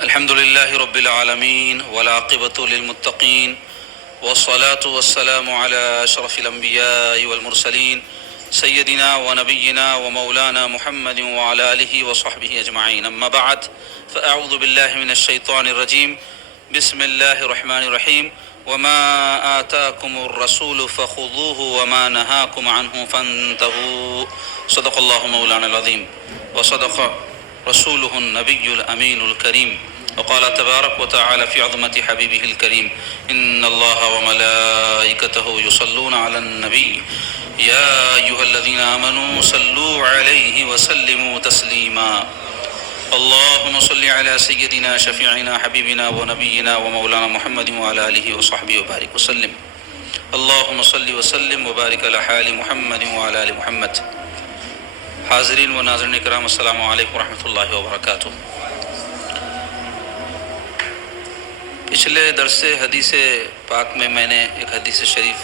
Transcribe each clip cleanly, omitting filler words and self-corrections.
الحمد لله رب العالمين والعاقبة للمتقين والصلاة والسلام على أشرف الأنبياء والمرسلين سيدنا ونبينا ومولانا محمد وعلى آله وصحبه أجمعين. أما بعد فأعوذ بالله من الشيطان الرجيم. بسم الله الرحمن الرحيم. وما آتاكم الرسول فخذوه وما نهاكم عنه فانتهوا. صدق الله مولانا العظيم وصدق رسوله النبي الأمين الكريم. وقال تبارك وتعالى في عظمة حبيبه الكريم: إن الله وملائكته يصلون على النبي يا أيها الذين آمنوا صلوا عليه وسلموا تسليما. اللهم صل على سيدنا شفيعنا حبيبنا ونبينا ومولانا محمد وعلى آله وصحبه وبارك وسلم. اللهم صل وسلم وبارك على حال محمد وعلى آل محمد. حاضرین و ناظرین کرام، السلام علیکم ورحمۃ اللہ وبرکاتہ. پچھلے درس حدیث پاک میں نے ایک حدیث شریف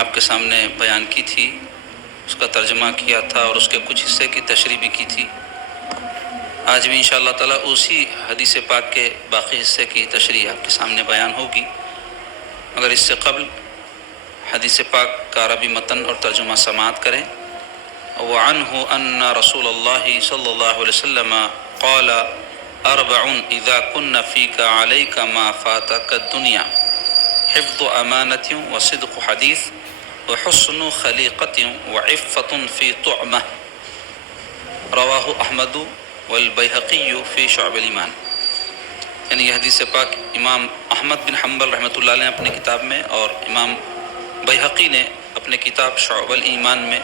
آپ کے سامنے بیان کی تھی، اس کا ترجمہ کیا تھا اور اس کے کچھ حصے کی تشریح بھی کی تھی. آج بھی انشاءاللہ تعالیٰ اسی حدیث پاک کے باقی حصے کی تشریح آپ کے سامنے بیان ہوگی، مگر اس سے قبل حدیث پاک کا عربی متن اور ترجمہ سماعت کریں. وعنہ ان رسول اللہ صلی اللہ علیہ وسلم قال: اربع اذا کن فیک علیک ما فاتک الدنیا: حفظ امانت وصدق حدیث وحسن خلیقت وعفت فی طعمہ. رواہ احمد والبیہقی فی شعب الایمان. یعنی یہ حدیث پاک امام احمد بن حنبل رحمۃ اللہ علیہ نے اپنے کتاب میں اور امام بیہقی نے اپنے کتاب شعب الایمان میں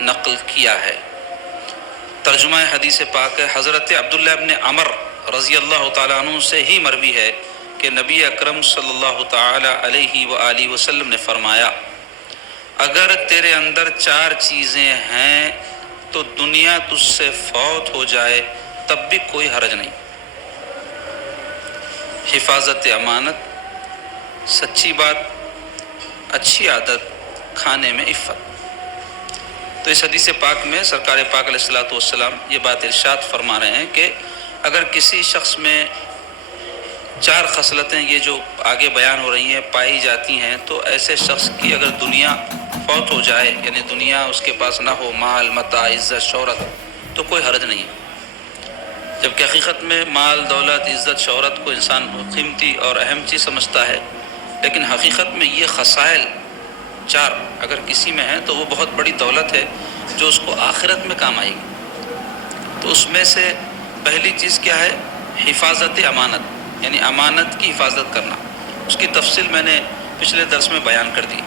نقل کیا ہے. ترجمہ حدیث پاک ہے حضرت عبداللہ ابن عمر رضی اللہ تعالیٰ عنہ سے ہی مروی ہے کہ نبی اکرم صلی اللہ تعالیٰ علیہ وآلہ وسلم نے فرمایا: اگر تیرے اندر 4 چیزیں ہیں تو دنیا تجھ سے فوت ہو جائے تب بھی کوئی حرج نہیں. حفاظت امانت، سچی بات، اچھی عادت، کھانے میں عفت. تو اس حدیث پاک میں سرکار پاک علیہ الصلوۃ والسلام یہ بات ارشاد فرما رہے ہیں کہ اگر کسی شخص میں 4 خصلتیں یہ جو آگے بیان ہو رہی ہیں پائی جاتی ہیں، تو ایسے شخص کی اگر دنیا فوت ہو جائے، یعنی دنیا اس کے پاس نہ ہو، مال، متاع، عزت، شہرت، تو کوئی حرج نہیں. جبکہ حقیقت میں مال، دولت، عزت، شہرت کو انسان قیمتی اور اہم چیز سمجھتا ہے، لیکن حقیقت میں یہ خصائل 4 اگر کسی میں ہیں تو وہ بہت بڑی دولت ہے جو اس کو آخرت میں کام آئے گی. تو اس میں سے پہلی چیز کیا ہے؟ حفاظت امانت، یعنی امانت کی حفاظت کرنا. اس کی تفصیل میں نے پچھلے درس میں بیان کر دی.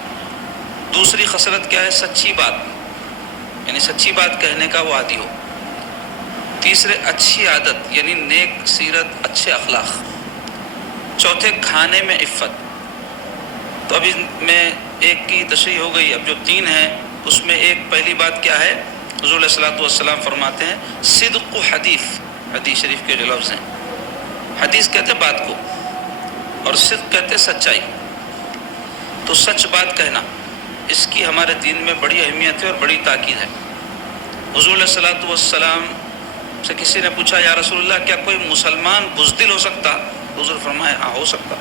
دوسری خصلت کیا ہے؟ سچی بات، یعنی سچی بات کہنے کا وہ عادی ہو. تیسرے اچھی عادت، یعنی نیک سیرت، اچھے اخلاق. چوتھے کھانے میں عفت. تو ابھی میں ایک کی تشریح ہو گئی، اب جو 3 ہیں اس میں ایک پہلی بات کیا ہے؟ حضور علیہ الصلوۃ والسلام فرماتے ہیں صدق حدیث. حدیث شریف کے جو لفظ ہیں، حدیث کہتے ہیں بات کو اور صدق کہتے ہیں سچائی. تو سچ بات کہنا، اس کی ہمارے دین میں بڑی اہمیت ہے اور بڑی تاکید ہے. حضور علیہ الصلوۃ والسلام سے کسی نے پوچھا: یا رسول اللہ، کیا کوئی مسلمان بزدل ہو سکتا؟ حضور فرمائے: ہاں ہو سکتا.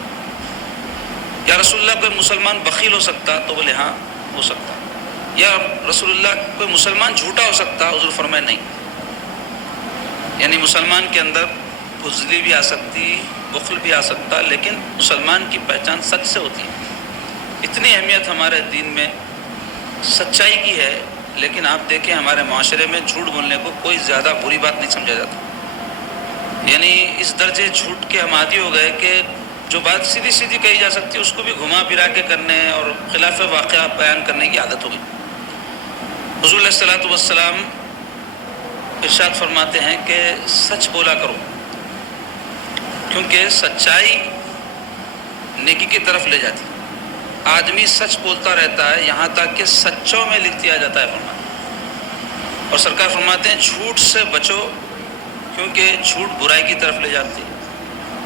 یا رسول اللہ، کوئی مسلمان بخیل ہو سکتا؟ تو بولے ہاں ہو سکتا. یا رسول اللہ، کوئی مسلمان جھوٹا ہو سکتا؟ حضور فرمائے نہیں. یعنی مسلمان کے اندر بزدلی بھی آ سکتی، بخل بھی آ سکتا، لیکن مسلمان کی پہچان سچ سے ہوتی ہے. اتنی اہمیت ہمارے دین میں سچائی کی ہے، لیکن آپ دیکھیں ہمارے معاشرے میں جھوٹ بولنے کو کوئی زیادہ بری بات نہیں سمجھا جاتا. یعنی اس درجے جھوٹ کے ہم عادی ہو گئے کہ جو بات سیدھی سیدھی کہی جا سکتی ہے اس کو بھی گھما پھرا کے کرنے اور خلاف واقعہ بیان کرنے کی عادت ہو گئی. حضور علیہ الصلوۃ والسلام ارشاد فرماتے ہیں کہ سچ بولا کرو، کیونکہ سچائی نیکی کی طرف لے جاتی. آدمی سچ بولتا رہتا ہے یہاں تک کہ سچوں میں لکھ دیا جاتا ہے فرماتے. اور سرکار فرماتے ہیں جھوٹ سے بچو، کیونکہ جھوٹ برائی کی طرف لے جاتی ہے.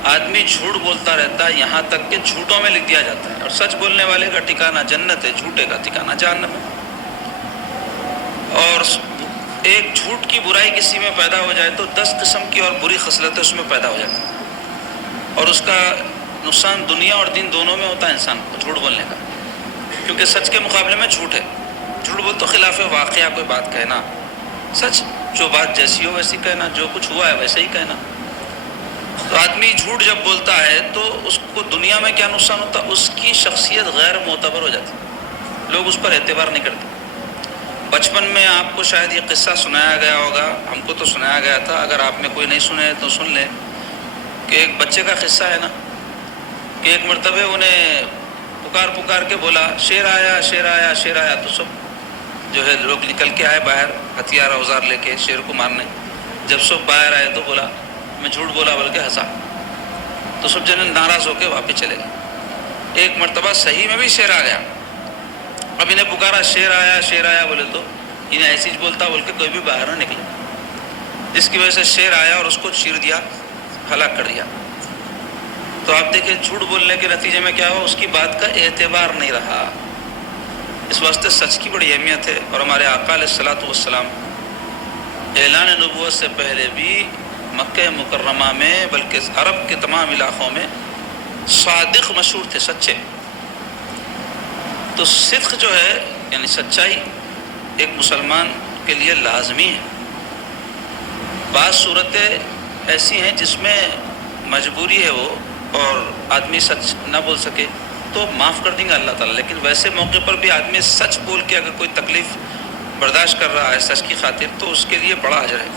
آدمی جھوٹ بولتا رہتا ہے یہاں تک کہ جھوٹوں میں لکھ دیا جاتا ہے. اور سچ بولنے والے کا ٹھکانہ جنت ہے، جھوٹے کا ٹھکانہ جہنم ہے. اور ایک جھوٹ کی برائی کسی میں پیدا ہو جائے تو 10 قسم کی اور بری خصلتیں اس میں پیدا ہو جاتی ہیں، اور اس کا نقصان دنیا اور دین دونوں میں ہوتا ہے انسان کو جھوٹ بولنے کا، کیونکہ سچ کے مقابلے میں جھوٹ ہے۔ جھوٹ بول تو خلاف واقعہ کوئی بات کہنا، سچ جو بات جیسی ہو ویسی کہنا، جو کچھ ہوا ہے ویسے ہی کہنا۔ تو آدمی جھوٹ جب بولتا ہے تو اس کو دنیا میں کیا نقصان ہوتا، اس کی شخصیت غیر معتبر ہو جاتی، لوگ اس پر اعتبار نہیں کرتے۔ بچپن میں آپ کو شاید یہ قصہ سنایا گیا ہوگا، ہم کو تو سنایا گیا تھا، اگر آپ میں کوئی نہیں سنے تو سن لیں، کہ ایک بچے کا قصہ ہے نا، کہ ایک مرتبہ انہیں پکار پکار کے بولا شیر آیا شیر آیا شیر آیا، تو سب جو ہے لوگ نکل کے آئے باہر ہتھیار اوزار لے کے شیر کو مارنے۔ جب سب باہر آئے تو بولا میں جھوٹ بولا بول کے ہنسا، تو سب جنے ناراض ہو کے واپس چلے گئے۔ ایک مرتبہ صحیح میں بھی شیر آ گیا، اب انہیں پکارا شیر آیا بولے تو انہیں ایسی بولتا بول کے کوئی بھی باہر نہ نکلے، جس کی وجہ سے شیر آیا اور اس کو چیر دیا، ہلاک کر دیا۔ تو آپ دیکھیں جھوٹ بولنے کے نتیجے میں کیا ہو، اس کی بات کا اعتبار نہیں رہا۔ اس واسطے سچ کی بڑی اہمیت ہے، اور ہمارے آقا علیہ الصلوۃ والسلام اعلان نبوت سے پہلے بھی مکہ مکرمہ میں بلکہ عرب کے تمام علاقوں میں صادق مشہور تھے، سچے۔ تو صدق جو ہے یعنی سچائی ایک مسلمان کے لیے لازمی ہے۔ بعض صورتیں ایسی ہیں جس میں مجبوری ہے وہ، اور آدمی سچ نہ بول سکے تو معاف کر دیں گے اللہ تعالیٰ، لیکن ویسے موقع پر بھی آدمی سچ بول کے اگر کوئی تکلیف برداشت کر رہا ہے سچ کی خاطر تو اس کے لیے بڑا اجر ہے۔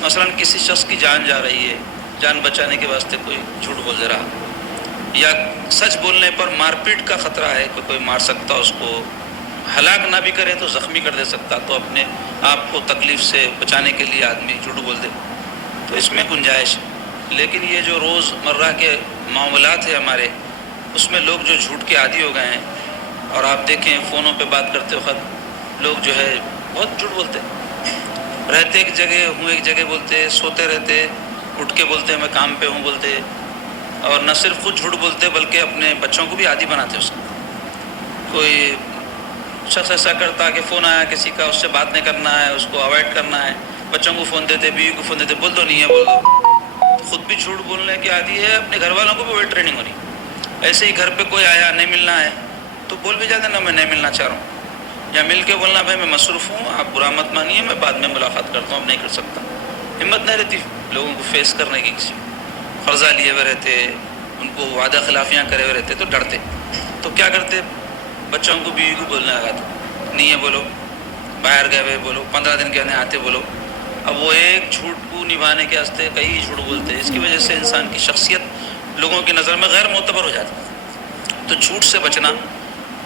مثلا کسی شخص کی جان جا رہی ہے، جان بچانے کے واسطے کوئی جھوٹ بول دے رہا، یا سچ بولنے پر مار پیٹ کا خطرہ ہے کہ کوئی مار سکتا، اس کو ہلاک نہ بھی کرے تو زخمی کر دے سکتا، تو اپنے آپ کو تکلیف سے بچانے کے لیے آدمی جھوٹ بول دے، تو اس میں گنجائش ہے۔ لیکن یہ جو روز مرہ کے معاملات ہیں ہمارے، اس میں لوگ جو جھوٹ کے عادی ہو گئے ہیں، اور آپ دیکھیں فونوں پہ بات کرتے وقت لوگ جو ہے بہت جھوٹ بولتے ہیں، رہتے ایک جگہ ہوں ایک جگہ بولتے، سوتے رہتے اٹھ کے بولتے میں کام پہ ہوں بولتے، اور نہ صرف خود جھوٹ بولتے بلکہ اپنے بچوں کو بھی عادی بناتے اس کا۔ کوئی شخص ایسا کرتا کہ فون آیا کسی کا، اس سے بات نہیں کرنا ہے، اس کو اوائڈ کرنا ہے، بچوں کو فون دیتے، بیوی کو فون دیتے، بول دو نہیں ہے بول دو، خود بھی جھوٹ بولنے کی عادی ہے، اپنے گھر والوں کو بھی وہی ٹریننگ ہو رہی۔ ایسے ہی گھر پہ کوئی آیا نہیں ملنا ہے تو بول بھی جاتے نا میں نہیں ملنا چاہ رہا ہوں، یا مل کے بولنا بھائی میں مصروف ہوں، آپ برا مت مانیے، میں بعد میں ملاقات کرتا ہوں، اب نہیں کر سکتا۔ ہمت نہیں رہتی لوگوں کو فیس کرنے کی، کسی قرضہ لیے ہوئے رہتے، ان کو وعدہ خلافیاں کرے ہوئے رہتے تو ڈرتے، تو کیا کرتے، بچوں کو بیوی کو بولنے لگاتے نہیں ہے بولو، باہر گئے ہوئے بولو، 15 دن کے نہیں آتے بولو۔ اب وہ ایک جھوٹ کو نبھانے کے واسطے کئی جھوٹ بولتے ہیں، اس کی وجہ سے انسان کی شخصیت لوگوں کی نظر میں غیر معتبر ہو جاتی ہے۔ تو جھوٹ سے بچنا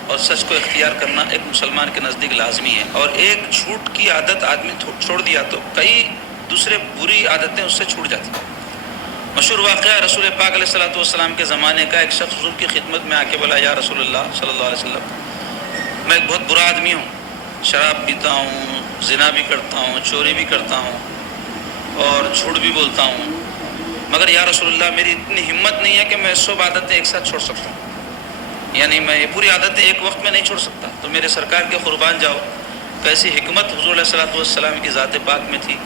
اور سچ کو اختیار کرنا ایک مسلمان کے نزدیک لازمی ہے، اور ایک جھوٹ کی عادت آدمی چھوڑ دیا تو کئی دوسرے بری عادتیں اس سے چھوٹ جاتی ہیں۔ مشہور واقعہ رسول پاک علیہ الصلوۃ والسلام کے زمانے کا، ایک شخص حضور کی خدمت میں آ کے بولا یا رسول اللہ صلی اللہ علیہ وسلم، میں ایک بہت برا آدمی ہوں، شراب پیتا ہوں، زنا بھی کرتا ہوں، چوری بھی کرتا ہوں اور جھوٹ بھی بولتا ہوں، مگر یا رسول اللہ میری اتنی ہمت نہیں ہے کہ میں سب عادتیں ایک ساتھ چھوڑ سکتا ہوں، یعنی میں یہ پوری عادتیں ایک وقت میں نہیں چھوڑ سکتا، تو میرے سرکار کے قربان جاؤ۔ کیسی حکمت حضور علیہ الصلوۃ والسلام کی ذات پاک میں تھی،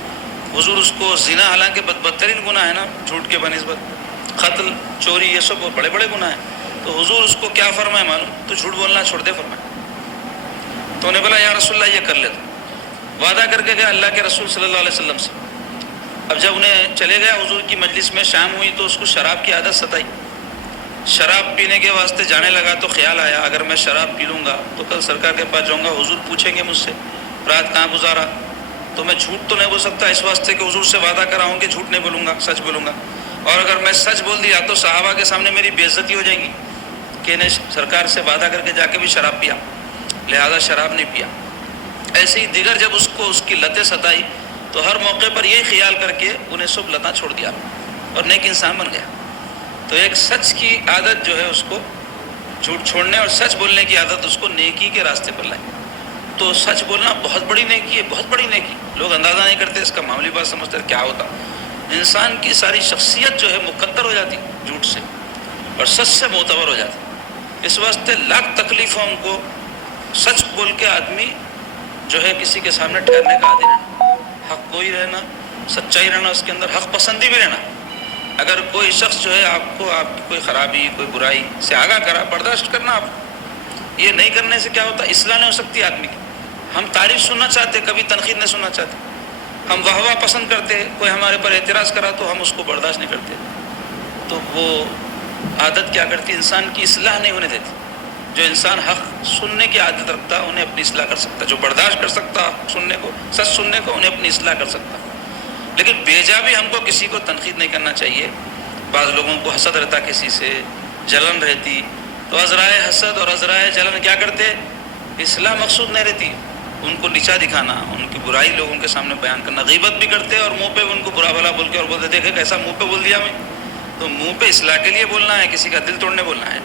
حضور اس کو زنا، حالانکہ بدترین گناہ ہے نا جھوٹ کے بنسبت، قتل چوری یہ سب بڑے بڑے گناہ ہیں، تو حضور اس کو کیا فرمائے معلوم، تو جھوٹ بولنا چھوڑ دے فرمائے۔ تو انہیں بولا یا رسول اللہ یہ کر لیتا، وعدہ کر کے گیا اللہ کے رسول صلی اللہ علیہ وسلم سے۔ اب جب انہیں چلے گیا حضور کی مجلس میں، شام ہوئی تو اس کو شراب کی عادت ستائی، شراب پینے کے واسطے جانے لگا تو خیال آیا اگر میں شراب پی لوں گا تو کل سرکار کے پاس جاؤں گا، حضور پوچھیں گے مجھ سے رات کہاں گزارا، تو میں جھوٹ تو نہیں بول سکتا، اس واسطے کہ حضور سے وعدہ کرا ہوں کہ جھوٹ نہیں بولوں گا، سچ بولوں گا، اور اگر میں سچ بول دیا تو صحابہ کے سامنے میری بے عزتی ہو جائے گی کہ انہیں سرکار سے وعدہ کر کے جا کے بھی شراب پیا، لہذا شراب نہیں پیا۔ ایسے ہی دیگر جب اس کو اس کی لتیں ستائی تو ہر موقع پر یہی خیال کر کے انہیں سب لتاں چھوڑ دیا اور نیک انسان بن گیا۔ تو ایک سچ کی عادت جو ہے اس کو جھوٹ چھوڑنے اور سچ بولنے کی عادت اس کو نیکی کے راستے پر لائی۔ تو سچ بولنا بہت بڑی نیکی ہے، بہت بڑی نیکی، لوگ اندازہ نہیں کرتے اس کا، معمولی بات سمجھتے کیا ہوتا، انسان کی ساری شخصیت جو ہے مقدر ہو جاتی جھوٹ سے اور سچ سے معتبر ہو جاتی۔ اس واسطے لاکھ تکلیف ہو ان کو، سچ بول کے آدمی جو ہے کسی کے سامنے ٹھہرنے کا عادی نہیں۔ حق گوئی رہنا، سچائی رہنا، اس کے اندر حق پسندی بھی رہنا. اگر کوئی شخص جو ہے آپ کو آپ کی کوئی خرابی کوئی برائی سے آگاہ کرا، برداشت کرنا. آپ یہ نہیں کرنے سے کیا ہوتا، اصلاح نہیں ہو سکتی آدمی کی. ہم تعریف سننا چاہتے، کبھی تنقید نہیں سننا چاہتے. ہم واہ واہ پسند کرتے، کوئی ہمارے پر اعتراض کرا تو ہم اس کو برداشت نہیں کرتے. تو وہ عادت کیا کرتی، انسان کی اصلاح نہیں ہونے دیتی. جو انسان حق سننے کی عادت رکھتا انہیں اپنی اصلاح کر سکتا، جو برداشت کر سکتا سننے کو، سچ سننے کو، انہیں اپنی اصلاح کر سکتا. لیکن بیجا بھی ہم کو کسی کو تنقید نہیں کرنا چاہیے. بعض لوگوں کو حسد رہتا، کسی سے جلن رہتی، تو عذرائے حسد اور عذرائے جلن کیا کرتے، اصلاح مقصود نہیں رہتی. ان کو نیچا دکھانا، ان کی برائی لوگوں کے سامنے بیان کرنا. غیبت بھی کرتے اور منہ پہ ان کو برا بھلا بول کے اور بولتے دیکھے کیسا منہ پہ بول دیا میں. تو منہ پہ اصلاح کے لیے بولنا ہے، کسی کا دل توڑنے بولنا ہے،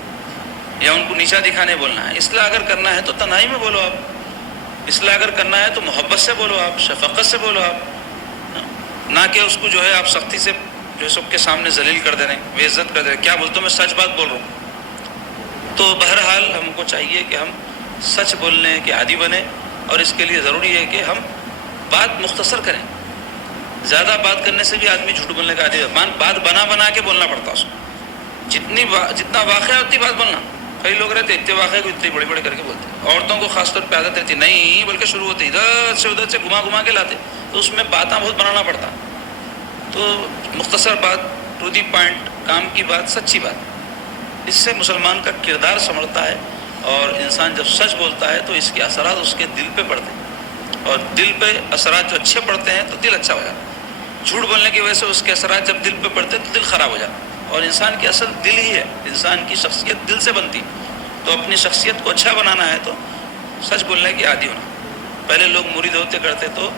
یا ان کو نیچا دکھانے بولنا ہے. اصلاح اگر کرنا ہے تو تنہائی میں بولو آپ. اصلاح اگر کرنا ہے تو محبت سے بولو آپ، شفقت سے بولو آپ، نہ کہ اس کو جو ہے آپ سختی سے جو ہے سب کے سامنے ذلیل کر دے رہے ہیں، بے عزت کر دے رہے ہیں. کیا بولتا ہوں میں سچ بات بول رہا ہوں. تو بہرحال ہم کو چاہیے کہ ہم سچ بولنے کے عادی بنیں، اور اس کے لیے ضروری ہے کہ ہم بات مختصر کریں. زیادہ بات کرنے سے بھی آدمی جھوٹ بولنے کا عادی ہے. بات بنا کے بولنا پڑتا اس کو. جتنا واقعہ اتنی بات بولنا. کئی لوگ رہتے اتنے واقعے کو اتنے بڑے بڑے کر کے بولتے. عورتوں کو خاص طور پہ عادت رہتی نہیں بلکہ شروع ہوتے ادھر سے گھما کے لاتے، تو اس میں باتیں بہت بنانا پڑتا. تو مختصر بات، ٹو دی پوائنٹ، کام کی بات، سچی بات، اس سے مسلمان کا کردار سنورتا ہے. اور انسان جب سچ بولتا ہے تو اس کے اثرات اس کے دل پہ پڑتے ہیں، اور دل پہ اثرات جو اچھے پڑتے ہیں تو دل اچھا ہو جاتا ہے. جھوٹ بولنے کی وجہ سے اس کے اثرات جب دل پہ پڑتے ہیں تو دل خراب ہو جاتا ہے. اور انسان کی اصل دل ہی ہے، انسان کی شخصیت دل سے بنتی. تو اپنی شخصیت کو اچھا بنانا ہے تو سچ بولنے کی عادی ہونا. پہلے لوگ مرید ہوتے کرتے تو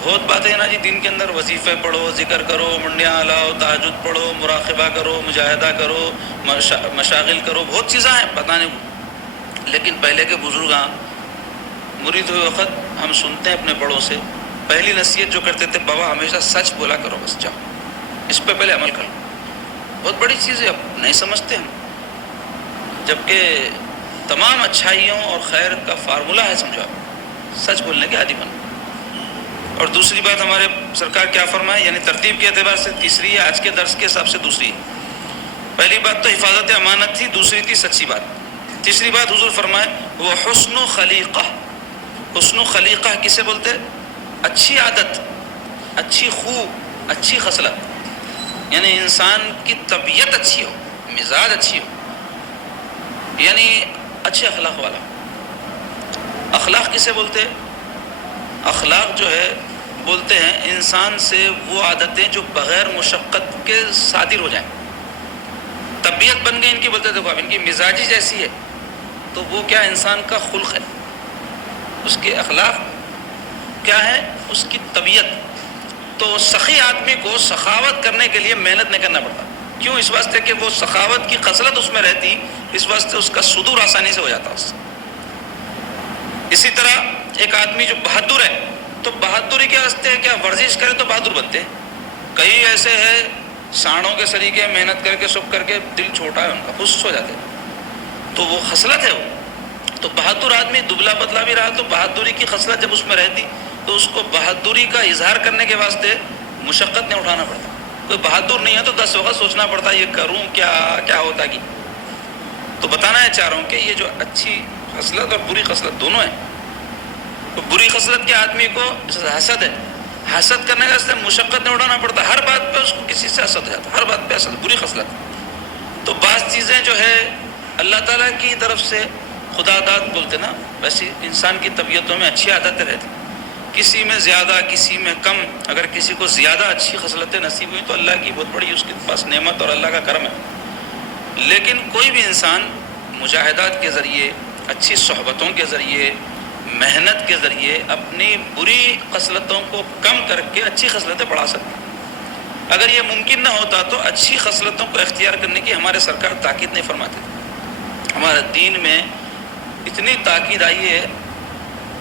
بہت باتیں ہیں نا جی دین کے اندر، وظیفے پڑھو، ذکر کرو، منڈیاں لاؤ، تہجد پڑھو، مراقبہ کرو، مجاہدہ کرو، مشاغل کرو، بہت چیزیں ہیں بتانے کو. لیکن پہلے کے بزرگاں مرید ہوئے وقت ہم سنتے ہیں اپنے بڑوں سے، پہلی نصیحت جو کرتے تھے، بابا ہمیشہ سچ بولا کرو، بس جاؤ اس پہ پہلے عمل کرو. بہت بڑی چیز ہے، اب نہیں سمجھتے ہم. جبکہ تمام اچھائیوں اور خیر کا فارمولہ ہے، سمجھو آپ سچ بولنے کے عادی بنو. اور دوسری بات ہمارے سرکار کیا فرمائے، یعنی ترتیب کے اعتبار سے تیسری ہے، آج کے درس کے حساب سے دوسری ہے. پہلی بات تو حفاظت امانت تھی، دوسری تھی سچی بات. تیسری بات حضور فرمائے وہ حسن و خلیقہ. حسن و خلیقہ کسے بولتے، اچھی عادت، اچھی خو، اچھی خصلت. یعنی انسان کی طبیعت اچھی ہو، مزاج اچھی ہو، یعنی اچھے اخلاق والا. اخلاق کسے بولتے، اخلاق جو ہے بولتے ہیں انسان سے وہ عادتیں جو بغیر مشقت کے صادر ہو جائیں. طبیعت بن گئی ان کی، بولتے دیکھو اب ان کی مزاجی جیسی ہے تو وہ کیا انسان کا خلق ہے، اس کے اخلاق کیا ہے، اس کی طبیعت. تو سخی آدمی کو سخاوت کرنے کے لیے محنت نہیں کرنا پڑتا. کیوں؟ اس واسطے کہ وہ سخاوت کی خصلت اس میں رہتی، اس واسطے اس کا صدور آسانی سے ہو جاتا اس سے. اسی طرح ایک آدمی جو بہادر ہے تو بہادری کے واسطے کیا ورزش کرے تو بہادر بنتے ہیں. کئی ایسے ہیں سانڈوں کے سلیقے محنت کر کے سب کر کے دل چھوٹا ہے ان کا، خص ہو جاتے ہیں. تو وہ خصلت ہے وہ. تو بہادر آدمی دبلا پتلا بھی رہا تو بہادری کی خصلت جب اس میں رہتی تو اس کو بہادری کا اظہار کرنے کے واسطے مشقت نہیں اٹھانا پڑتا. کوئی بہادر نہیں ہے تو 10 وقت سوچنا پڑتا یہ کروں کیا ہوتا کی. تو بتانا ہے چاہ رہا ہوں کہ یہ جو اچھی خصلت اور بری خصلت دونوں ہیں. تو بری خصلت کے آدمی کو حسد ہے، حسد کرنے کا واسطے مشقت نہیں اٹھانا پڑتا، ہر بات پہ اس کو کسی سے حسد ہو جاتا، ہر بات پہ حسد، بری خصلت. تو بعض چیزیں جو ہے اللہ تعالیٰ کی طرف سے خدا داد بولتے نا، ویسے انسان کی طبیعتوں میں اچھی عادتیں رہتی، کسی میں زیادہ کسی میں کم. اگر کسی کو زیادہ اچھی خصلتیں نصیب ہوئی تو اللہ کی بہت بڑی اس کے پاس نعمت اور اللہ کا کرم ہے. لیکن کوئی بھی انسان مجاہدات کے ذریعے، اچھی صحبتوں کے ذریعے، محنت کے ذریعے اپنی بری خصلتوں کو کم کر کے اچھی خصلتیں بڑھا سکتے. اگر یہ ممکن نہ ہوتا تو اچھی خصلتوں کو اختیار کرنے کی ہمارے سرکار تاکید نہیں فرماتے تھے. ہمارے دین میں اتنی تاکید آئی ہے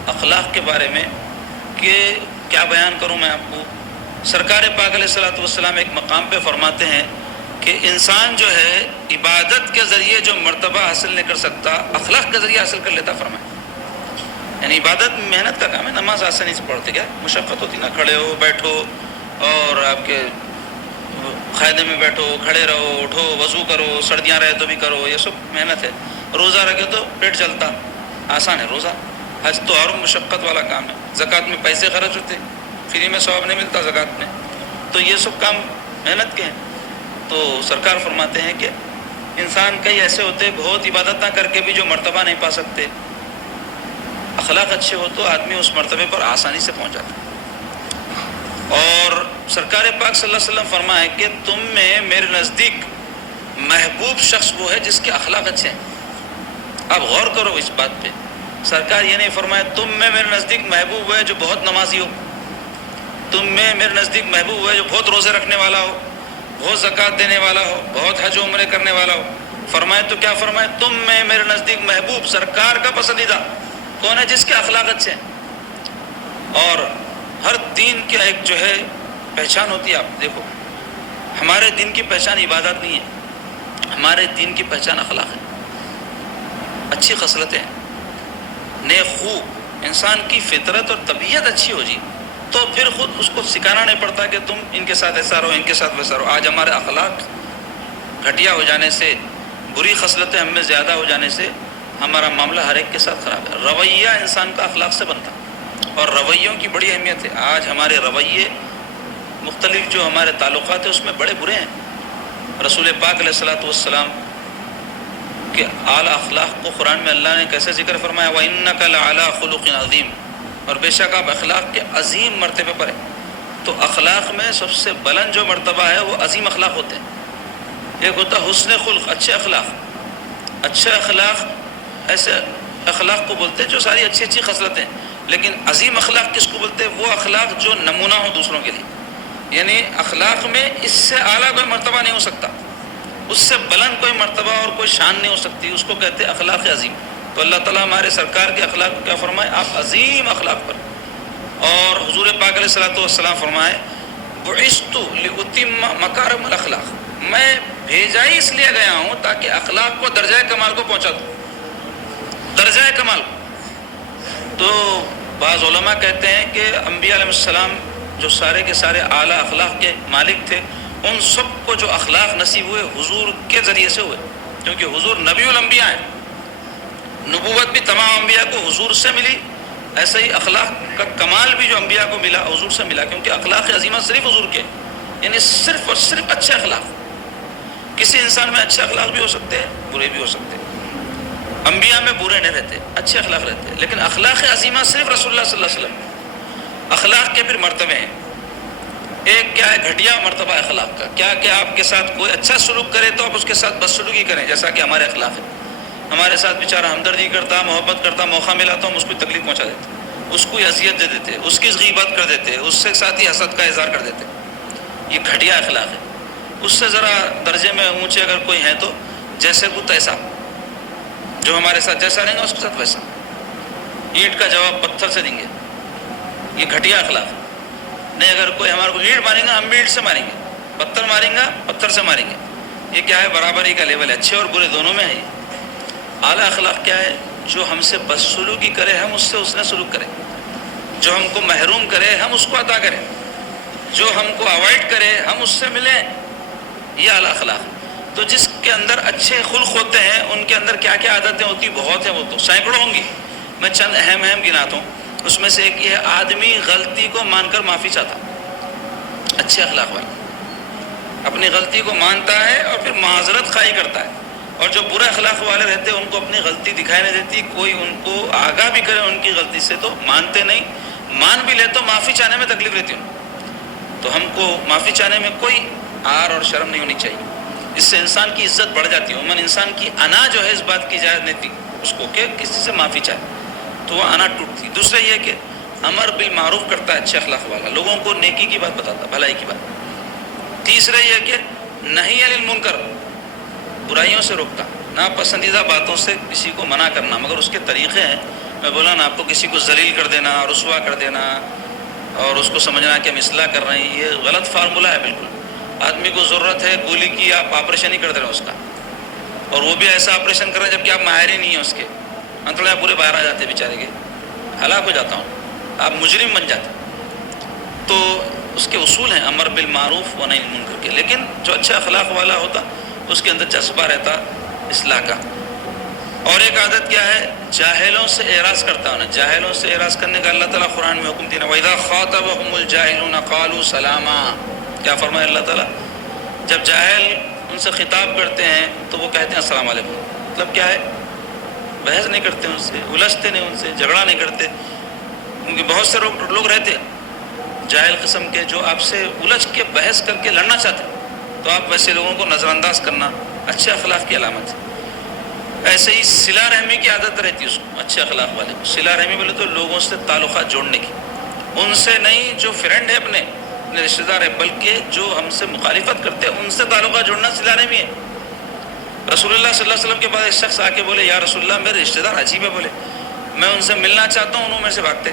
اخلاق کے بارے میں کہ کیا بیان کروں میں آپ کو. سرکار پاک علیہ الصلوۃ والسلام ایک مقام پہ فرماتے ہیں کہ انسان جو ہے عبادت کے ذریعے جو مرتبہ حاصل نہیں کر سکتا، اخلاق کے ذریعے حاصل کر لیتا. فرمائے یعنی عبادت محنت کا کام ہے. نماز آسانی سے پڑھتے کیا مشقت ہوتی نا, کھڑے ہو بیٹھو اور آپ کے قاعدے میں بیٹھو, کھڑے رہو, اٹھو, وضو کرو, سردیاں رہے تو بھی کرو, یہ سب محنت ہے. روزہ رکھے تو پیٹ چلتا, آسان ہے روزہ. حج تو اور مشقت والا کام ہے, زکوٰۃ میں پیسے خرچ ہوتے, فری میں ثواب نہیں ملتا زکوٰۃ میں, تو یہ سب کام محنت کے ہیں. تو سرکار فرماتے ہیں کہ انسان کئی ایسے ہوتے بہت عبادت نہ کر کے بھی جو مرتبہ نہیں پا سکتے. اخلاق اچھے ہو تو آدمی اس مرتبے پر آسانی سے پہنچ جاتا ہے. اور سرکار پاک صلی اللہ علیہ وسلم فرمائے کہ تم میں میرے نزدیک محبوب شخص وہ ہے جس کے اخلاق اچھے ہیں. آپ غور کرو اس بات پہ, سرکار یہ نہیں فرمائے تم میں میرے نزدیک محبوب ہے جو بہت نمازی ہو, تم میں میرے نزدیک محبوب ہے جو بہت روزے رکھنے والا ہو, بہت زکوٰۃ دینے والا ہو, بہت حج و عمرے کرنے والا ہو. فرمائے تو کیا فرمائے, تم میں میرے نزدیک محبوب سرکار کا پسندیدہ کون ہے جس کے اخلاق اچھے ہیں. اور ہر دین کی ایک جو ہے پہچان ہوتی ہے. آپ دیکھو ہمارے دین کی پہچان عبادت نہیں ہے, ہمارے دین کی پہچان اخلاق ہے, اچھی خصلتیں ہیں, نیک خو. انسان کی فطرت اور طبیعت اچھی ہو جی تو پھر خود اس کو سکھانا نہیں پڑتا کہ تم ان کے ساتھ ایسا رہو, ان کے ساتھ ویسا رہو. آج ہمارے اخلاق گھٹیا ہو جانے سے, بری خصلتیں ہم میں زیادہ ہو جانے سے ہمارا معاملہ ہر ایک کے ساتھ خراب ہے. رویہ انسان کا اخلاق سے بنتا اور رویوں کی بڑی اہمیت ہے. آج ہمارے رویے مختلف جو ہمارے تعلقات ہیں اس میں بڑے برے ہیں. رسول پاک علیہ الصلوۃ والسلام کے اعلیٰ اخلاق کو قرآن میں اللہ نے کیسے ذکر فرمایا, وَإِنَّكَ لَعَلَىٰ خُلُقٍ عَظِيمٍ, اور بے شک آپ اخلاق کے عظیم مرتبے پر ہیں. تو اخلاق میں سب سے بلند جو مرتبہ ہے وہ عظیم اخلاق ہوتے ہیں. ایک ہوتا ہے حسن خلق, اچھے اخلاق. اچھے اخلاق ایسے اخلاق کو بولتے ہیں جو ساری اچھی اچھی خصلتیں ہیں. لیکن عظیم اخلاق کس کو بولتے ہیں, وہ اخلاق جو نمونہ ہو دوسروں کے لیے. یعنی اخلاق میں اس سے اعلیٰ کوئی مرتبہ نہیں ہو سکتا, اس سے بلند کوئی مرتبہ اور کوئی شان نہیں ہو سکتی, اس کو کہتے ہیں اخلاق عظیم. تو اللہ تعالیٰ ہمارے سرکار کے اخلاق کو کیا فرمائے, آپ عظیم اخلاق پر. اور حضور پاک علیہ الصلوۃ والسلام فرمائے, بعثت لأتم مکارم الاخلاق, میں بھیجا ہی اس لیے گیا ہوں تاکہ اخلاق کو درجۂ کمال کو پہنچا دوں, درجۂ کمال. تو بعض علماء کہتے ہیں کہ انبیاء علیہ السلام جو سارے کے سارے اعلیٰ اخلاق کے مالک تھے, ان سب کو جو اخلاق نصیب ہوئے حضور کے ذریعے سے ہوئے, کیونکہ حضور نبی الانبیاء ہیں. نبوت بھی تمام انبیاء کو حضور سے ملی, ایسے ہی اخلاق کا کمال بھی جو انبیاء کو ملا حضور سے ملا, کیونکہ اخلاق عظیمہ صرف حضور کے, یعنی صرف اور صرف اچھے اخلاق. کسی انسان میں اچھے اخلاق بھی ہو سکتے ہیں, برے بھی ہو سکتے ہیں. انبیاء میں برے نہیں رہتے, اچھے اخلاق رہتے ہیں. لیکن اخلاق عظیمہ صرف رسول اللہ صلی اللہ علیہ وسلم. اخلاق کے پھر مرتبے ہیں. ایک کیا ہے گھٹیا مرتبہ اخلاق کا, کیا کہ آپ کے ساتھ کوئی اچھا سلوک کرے تو آپ اس کے ساتھ بدسلوکی کریں, جیسا کہ ہمارے اخلاق ہے. ہمارے ساتھ بیچارہ ہمدردی کرتا, محبت کرتا, موقع ملا تو ہم اس کو تکلیف پہنچا دیتے, اس کو اذیت دے دیتے, اس کی غیبت کر دیتے, اس سے ساتھ ہی حسد کا اظہار کر دیتے. یہ گھٹیا اخلاق ہے. اس سے ذرا درجے میں اونچے اگر کوئی ہے تو جیسے وہ تیسا, جو ہمارے ساتھ جیسا رہیں گا اس کے ساتھ ویسا. اینٹ کا جواب پتھر سے دیں گے, یہ گھٹیا اخلاق. نہیں اگر کوئی ہمارے کو اینٹ ماریں گا ہم بھی اینٹ سے ماریں گے, پتھر ماریں گا پتھر سے ماریں گے. یہ کیا ہے, برابری کا لیول ہے, اچھے اور برے دونوں میں ہے. اعلیٰ اخلاق کیا ہے, جو ہم سے بدسلوکی کرے ہم اس سے اس نے سلوک کریں, جو ہم کو محروم کرے ہم اس کو عطا کریں, جو ہم کو اوائڈ کرے ہم اس سے ملیں. یہ اعلیٰ اخلاق. تو جس کے اندر اچھے خلق ہوتے ہیں ان کے اندر کیا کیا عادتیں ہوتی, بہت ہیں, وہ تو سینکڑوں ہوں گی, میں چند اہم گناتا ہوں. اس میں سے ایک یہ ہے, آدمی غلطی کو مان کر معافی چاہتا. اچھے اخلاق والا اپنی غلطی کو مانتا ہے اور پھر معذرت خواہی کرتا ہے. اور جو برے اخلاق والے رہتے ہیں ان کو اپنی غلطی دکھائی نہیں دیتی, کوئی ان کو آگاہ بھی کرے ان کی غلطی سے تو مانتے نہیں, مان بھی لے تو معافی چاہنے میں تکلیف رہتی ہے. تو ہم کو معافی چاہنے میں کوئی آر اور شرم نہیں ہونی چاہیے, اس سے انسان کی عزت بڑھ جاتی ہے. عموماً انسان کی انا جو ہے اس بات کی اجازت نہیں تھی اس کو کہ کسی سے معافی چاہے, تو وہ انا ٹوٹتی. دوسرا یہ کہ امر بالمعروف کرتا ہے, اچھے اخلاق والا, لوگوں کو نیکی کی بات بتاتا, بھلائی کی بات. تیسرا یہ کہ نہی عن المنکر, برائیوں سے روکتا, ناپسندیدہ باتوں سے کسی کو منع کرنا, مگر اس کے طریقے ہیں. میں بولا نا آپ کو, کسی کو ذلیل کر دینا, رسوا کر دینا اور اس کو سمجھنا کہ ہم اصلاح کر رہے ہیں, یہ غلط فارمولہ ہے بالکل. آدمی کو ضرورت ہے گولی کی, آپ آپریشن ہی کر دے رہے ہیں اس کا, اور وہ بھی ایسا آپریشن کر رہے ہیں جب کہ آپ ماہر ہی نہیں ہیں اس کے, انتڑیاں پورے باہر آ جاتے ہیں بیچارے کے. ہلاک ہو جاتا ہوں، آپ مجرم بن جاتے. تو اس کے اصول ہیں امر بالمعروف و نہی عن المنکر کے، لیکن جو اچھے اخلاق والا ہوتا اس کے اندر جذبہ رہتا اصلاح کا. اور ایک عادت کیا ہے؟ جاہلوں سے اعراض کرتا ہونا. جاہلوں سے اعراض کرنے کا اللہ تعالیٰ قرآن میں حکم دیا نا، وَإِذَا خَاطَبَهُمُ الْجَاهِلُونَ قَالُوا سَلَامًا. کیا فرمایا اللہ تعالیٰ؟ جب جاہل ان سے خطاب کرتے ہیں تو وہ کہتے ہیں السلام علیکم. مطلب کیا ہے؟ بحث نہیں کرتے ان سے، الجھتے نہیں ان سے، جھگڑا نہیں کرتے. کیونکہ بہت سے لوگ رہتے جاہل قسم کے جو آپ سے الجھ کے بحث کر کے لڑنا چاہتے ہیں، تو آپ ویسے لوگوں کو نظر انداز کرنا اچھے اخلاق کی علامت ہے. ایسے ہی صلہ رحمی کی عادت رہتی ہے اس کو، اچھے اخلاق والے کو. صلہ رحمی بولے تو لوگوں سے تعلقات جوڑنے کی، ان سے نہیں جو فرینڈ ہے اپنے رشتہ دار ہے، بلکہ جو ہم سے مخالفت کرتے ہیں ان سے تعلقات جوڑنا صلہ رحمی ہے. رسول اللہ صلی اللہ علیہ وسلم کے پاس ایک شخص آ کے بولے یا رسول اللہ میرے رشتہ دار عجیب ہے، بولے میں ان سے ملنا چاہتا ہوں انہوں میرے سے بھاگتے،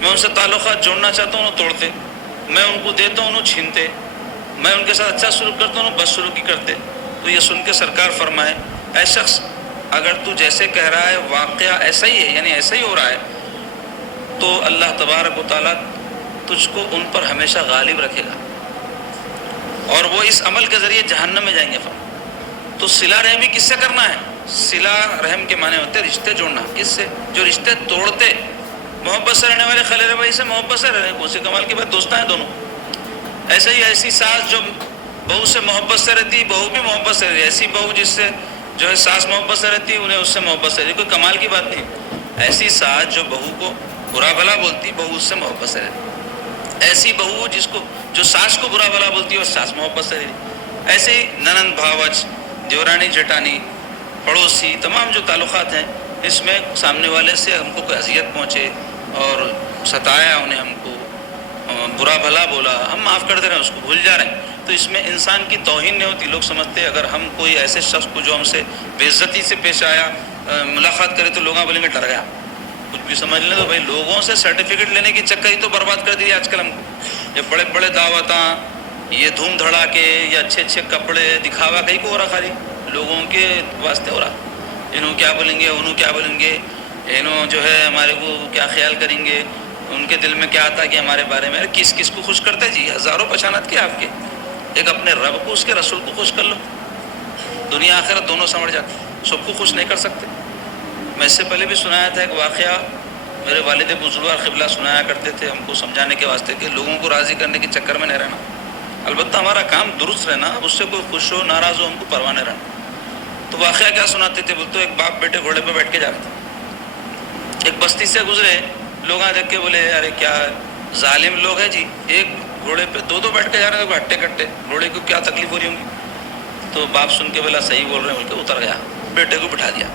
میں ان سے تعلقات جوڑنا چاہتا ہوں انہوں توڑتے، میں ان کو دیتا ہوں انہوں چھینتے، میں ان کے ساتھ اچھا سلوک کرتا ہوں انہوں بد سلوکی کرتے. تو یہ سن کے سرکار فرمائے اے شخص اگر تو جیسے کہہ رہا ہے واقعہ ایسا ہی ہے، یعنی ایسا ہی ہو رہا ہے، تو اللہ تبارک و تعالیٰ تجھ کو ان پر ہمیشہ غالب رکھے گا اور وہ اس عمل کے ذریعے جہنم میں جائیں گے. تو صلہ رحمی کس سے کرنا ہے؟ صلہ رحم کے معنی ہوتے ہیں رشتے جوڑنا. کس سے؟ جو رشتے توڑتے. محبت سے رہنے والے خلیل بھائی سے محبت سے رہنے، کون سی کمال کی بات، دوست ہیں دونوں. ایسے ہی ایسی ساس جو بہو سے محبت سے رہتی، بہو بھی محبت سے رہتی. ایسی بہو جس سے جو ہے ساس محبت سے رہتی، انہیں اس سے محبت سے رہتی. کوئی کمال کی بات نہیں. ایسی ساس جو بہو کو برا بھلا بولتی، بہو اس سے محبت سے رہتی. ایسی بہو جو ساس کو برا بھلا بولتی اور ساس محبت سے رہتی. ایسے ہی ننند بھاوج، دیورانی جٹانی، پڑوسی، تمام جو تعلقات ہیں اس میں سامنے والے سے ہم کو کوئی اذیت پہنچے اور ستایا انہیں، ہم کو برا بھلا بولا، ہم معاف کر دے رہے ہیں، اس کو بھول جا رہے ہیں، تو اس میں انسان کی توہین نہیں ہوتی. لوگ سمجھتے اگر ہم کوئی ایسے شخص کو جو ہم سے بے عزتی سے پیش آیا ملاقات کرے تو لوگ بولیں گے ڈر گیا، کچھ بھی سمجھ لیں. تو بھائی لوگوں سے سرٹیفکیٹ لینے کی چکر ہی تو برباد کر دی آج کل ہم کو. یہ بڑے بڑے دعوتاں، یہ دھوم دھڑا کے، یہ اچھے اچھے کپڑے دکھاوا کہیں کو ہو رہا، خالی لوگوں کے واسطے ہو رہا. انہوں کیا بولیں گے، انہوں کیا بولیں گے، انہوں جو ہے ہمارے کو کیا خیال کریں گے، ان کے دل میں کیا آتا کہ ہمارے بارے میں. کس کس کو خوش کرتے جی؟ ہزاروں پہچانت کیا آپ کے. ایک اپنے رب کو، اس کے رسول کو خوش کر لو، دنیا آخرت دونوں سمجھ جاتے. سب کو خوش نہیں کر سکتے. میں اس سے پہلے بھی سنایا تھا ایک واقعہ، میرے والد بزرگوار قبلہ سنایا کرتے تھے ہم کو سمجھانے کے واسطے کہ لوگوں کو راضی کرنے کے چکر میں نہیں رہنا، البتہ ہمارا کام درست رہنا، اب اس سے کوئی خوش ہو ناراض ہو ہم کو پرواہ نہیں رہنا. تو واقعہ کیا سناتے تھے بولتے ایک باپ بیٹے گھوڑے پہ بیٹھ کے جا رہے تھے، ایک بستی سے گزرے، لوگ دیکھ کے بولے ارے کیا ظالم لوگ ہیں جی، ایک گھوڑے پہ دو بیٹھ کے جا رہے ہیں، ہٹے کٹے، گھوڑے کو کیا تکلیف ہو رہی ہوں گی. تو باپ سن کے بولا صحیح بول رہے ہیں، بول کے اتر گیا، بیٹے کو بٹھا دیا.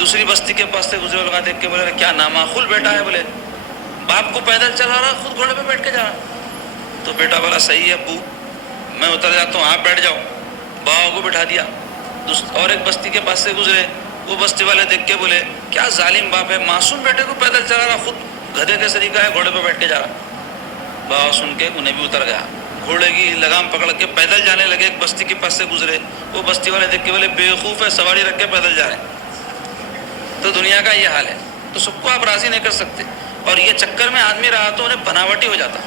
دوسری بستی کے پاس سے گزرے لوگ دیکھ کے بولے کیا نامعقول بیٹا ہے، بولے باپ کو پیدل چلا رہا خود گھوڑے پہ بیٹھ کے جا رہا. تو بیٹا بولا صحیح ہے ابو، میں اتر جاتا ہوں، آپ بیٹھ جاؤ. باپ کو بٹھا دیا. اور ایک بستی کے پاس سے گزرے، وہ بستی والے دیکھ کے بولے کیا ظالم باپ ہے، معصوم بیٹے کو پیدل چلا رہا، خود گدھے کے طریقہ ہے گھوڑے پہ بیٹھ کے جا رہا. باپ سن کے انہیں بھی اتر گیا، گھوڑے کی لگام پکڑ کے پیدل جانے لگے. ایک بستی کے پاس سے گزرے، وہ بستی والے دیکھ کے بولے بیوقوف ہے، سواری رکھ کے پیدل جا رہے ہیں. تو دنیا کا یہ حال ہے. تو سب کو آپ راضی نہیں کر سکتے، اور یہ چکر میں آدمی رہا تو انہیں بناوٹی ہو جاتا.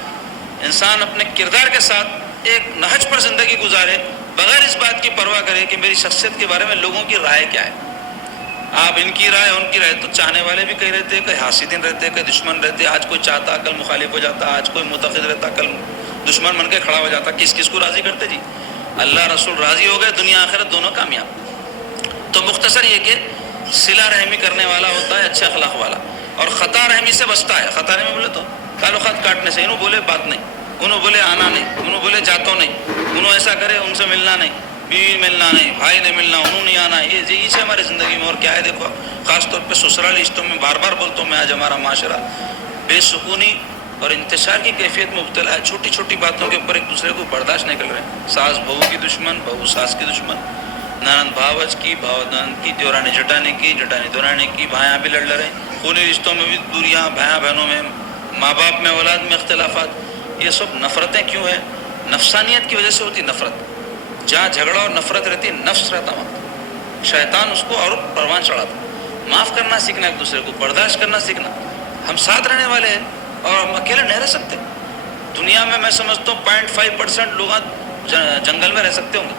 انسان اپنے کردار کے ساتھ ایک نہج پر زندگی گزارے بغیر اس بات کی پرواہ کرے کہ میری شخصیت کے بارے میں لوگوں کی رائے کیا ہے. آپ ان کی رائے ان کی رائے، تو چاہنے والے بھی کہیں رہتے، کہیں حاسدین رہتے، کہیں دشمن رہتے. آج کوئی چاہتا کل مخالف ہو جاتا، آج کوئی متخذ رہتا کل دشمن بن کے کھڑا ہو جاتا. کس کس کو راضی کرتے جی؟ اللہ رسول راضی ہو گئے، دنیا آخرت دونوں کامیاب. تو مختصر یہ کہ صلہ رحمی کرنے والا ہوتا ہے اچھے اخلاق والا، اور خطا رحمی سے بچتا ہے. خطا رحمی بولے تو تعلقات کاٹنے سے، انہوں بولے بات نہیں، انہوں بولے آنا نہیں، انہوں بولے جاتا نہیں، انہوں ایسا کرے ان سے ملنا نہیں، بیوی ملنا نہیں، بھائی نے ملنا، انہوں نہیں آنا. یہ سے ہماری زندگی میں اور کیا ہے. دیکھو خاص طور پہ سسرال رشتوں میں بار بار بولتا ہوں میں، آج ہمارا معاشرہ بے سکونی اور انتشار کی کیفیت میں مبتلا ہے. چھوٹی چھوٹی باتوں کے اوپر ایک دوسرے کو برداشت نہیں کر رہے ہیں. ساس بہو کی دشمن، بہو ساس کی دشمن، ننند بھاوج کی، بھاو ننند کی، دیورانی جٹانی کی، جٹانی دورانی کی، بھائیاں بھی لڑ رہے ہیں. خونی رشتوں میں بھی دوریاں، بھائیاں بہنوں میں، ماں باپ میں اولاد میں اختلافات. یہ سب نفرتیں کیوں ہیں؟ نفسانیت کی وجہ سے ہوتی نفرت. جہاں جھگڑا اور نفرت رہتی نفس رہتا وہاں شیطان اس کو اور پروان چڑھاتا. معاف کرنا سیکھنا، ایک دوسرے کو برداشت کرنا سیکھنا. ہم ساتھ رہنے والے ہیں اور ہم اکیلے نہیں رہ سکتے. دنیا میں سمجھتا ہوں 0.5% لوگ جنگل میں رہ سکتے ہوں گے،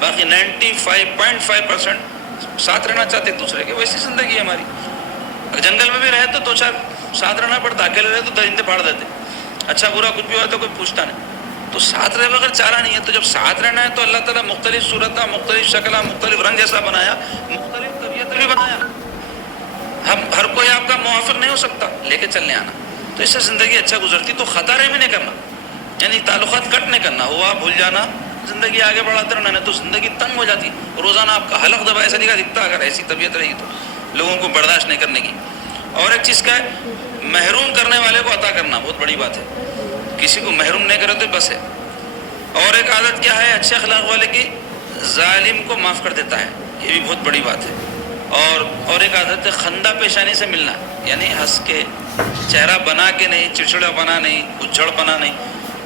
باقی 95.5% ساتھ رہنا چاہتے ایک دوسرے کے. ویسی زندگی ہے ہماری. اگر جنگل میں بھی رہے تو 2-4 ساتھ رہنا پڑتا، اکیلے رہے تو درندے پھاڑ دیتے. اچھا برا کچھ بھی ہوا تو کوئی پوچھتا نہیں. تو ساتھ رہے بغیر چارہ نہیں ہے. تو جب ساتھ رہنا ہے تو اللہ تعالیٰ مختلف صورتیں، مختلف شکلیں، مختلف رنگ جیسا بنایا، مختلف طبیعتیں بھی بنایا. ہم ہر کوئی آپ کا موافق نہیں ہو سکتا، لے کے چلنے آنا. تو اس سے زندگی اچھا گزرتی. تو خطا رہ بھی نہیں کرنا، یعنی تعلقات کٹ نہیں کرنا، ہوا بھول جانا، زندگی آگے بڑھاتے رہنا. نہیں تو زندگی تنگ ہو جاتی. روزانہ آپ کا حلق دبا ایسا نہیں دکھتا اگر ایسی طبیعت رہی تو لوگوں کو برداشت نہیں کرنے کی. اور ایک چیز کا ہے، محروم کرنے والے کو عطا کرنا بہت بڑی بات ہے. کسی کو محروم نہیں کرے تو بس ہے. اور ایک عادت کیا ہے اچھے اخلاق والے کی، ظالم کو معاف کر دیتا ہے. یہ بھی بہت بڑی بات ہے. اور ایک عادت ہے خندہ پیشانی سے ملنا، یعنی ہنس کے، چہرہ بنا کے نہیں، چڑچڑا بنا نہیں، اجھڑ بنا نہیں.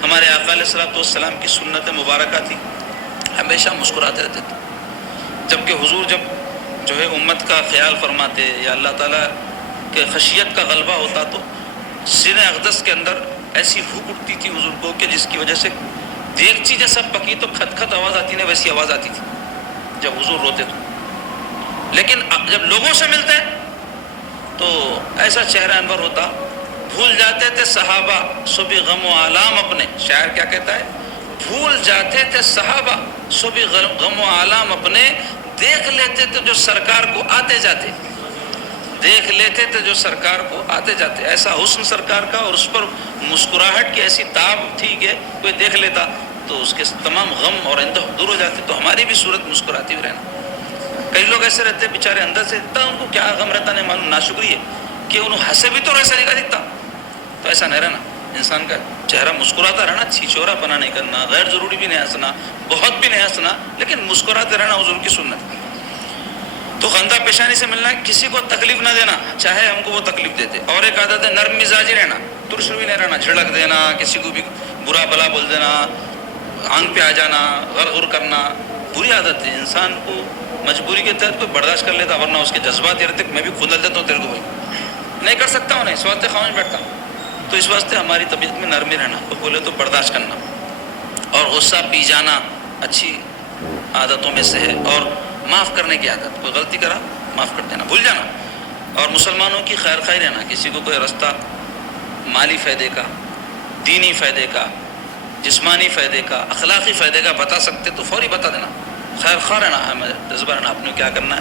ہمارے آقا علیہ الصلوۃ والسلام کی سنت مبارکہ تھی، ہمیشہ مسکراتے رہتے تھے. جبکہ حضور جب جو ہے امت کا خیال فرماتے یا اللہ تعالیٰ کے خشیت کا غلبہ ہوتا تو سینہ اقدس کے اندر ایسی بھوک اٹھتی تھی حضور کو کہ جس کی وجہ سے دیگچی جیسا پکی تو کھت کھت آواز آتی نہیں ویسی آواز آتی تھی جب حضور روتے تو. لیکن جب لوگوں سے ملتے تو ایسا چہرہ انور ہوتا. بھول جاتے تھے صحابہ سو بھی غم و آلام اپنے. شاعر کیا کہتا ہے؟ بھول جاتے تھے صحابہ سو بھی غم و آلام اپنے، دیکھ لیتے تھے جو سرکار کو آتے جاتے. دیکھ لیتے تھے جو سرکار کو آتے جاتے. ایسا حسن سرکار کا اور اس پر مسکراہٹ کی ایسی تاب تھی کہ کوئی دیکھ لیتا تو اس کے تمام غم اور اندوہ دور ہو جاتے. تو ہماری بھی صورت مسکراتی ہوئی رہنا. کئی لوگ ایسے رہتے بیچارے اندر سے اتنا ان کو کیا غم رہتا نہیں معلوم، ناشکری ہے کہ انہوں ہنسے بھی تو ایسا نہیں دکھتا. تو ایسا نہیں رہنا. انسان کا چہرہ مسکراتا رہنا، چھیچورا پنا نہیں کرنا، غیر ضروری بھی نہیں ہنسنا، بہت بھی نہیں ہنسنا، لیکن مسکراتے رہنا حضور کی سنت. تو خندہ پیشانی سے ملنا، کسی کو تکلیف نہ دینا چاہے ہم کو وہ تکلیف دیتے. اور ایک عادت ہے نرم مزاجی رہنا، ترش بھی نہیں رہنا، جھڑک دینا، کسی کو بھی برا بلا بول دینا، آنکھ پہ آ جانا، غر کرنا، بری عادت ہے. انسان کو مجبوری کے تحت کوئی برداشت کر لیتا، ورنہ اس کے جذبات یہ رہتے میں بھی کھدل دیتا ہوں تیرے کو، بھائی نہیں کر سکتا ہوں، نہیں اس واسطے خاموش بیٹھتا ہوں. تو اس واسطے ہماری طبیعت میں نرمی رہنا، کوئی بولے تو برداشت کرنا. اور غصہ پی جانا اچھی عادتوں میں سے ہے. اور معاف کرنے کی عادت، کوئی غلطی کرا معاف کر دینا، بھول جانا. اور مسلمانوں کی خیر خواہی رہنا، کسی کو کوئی رستہ مالی فائدے کا، دینی فائدے کا، جسمانی فائدے کا، اخلاقی فائدے کا بتا سکتے تو فوری بتا دینا. خیر خواہ رہنا، ہمیں جذبہ رہنا، اپنے کیا کرنا ہے،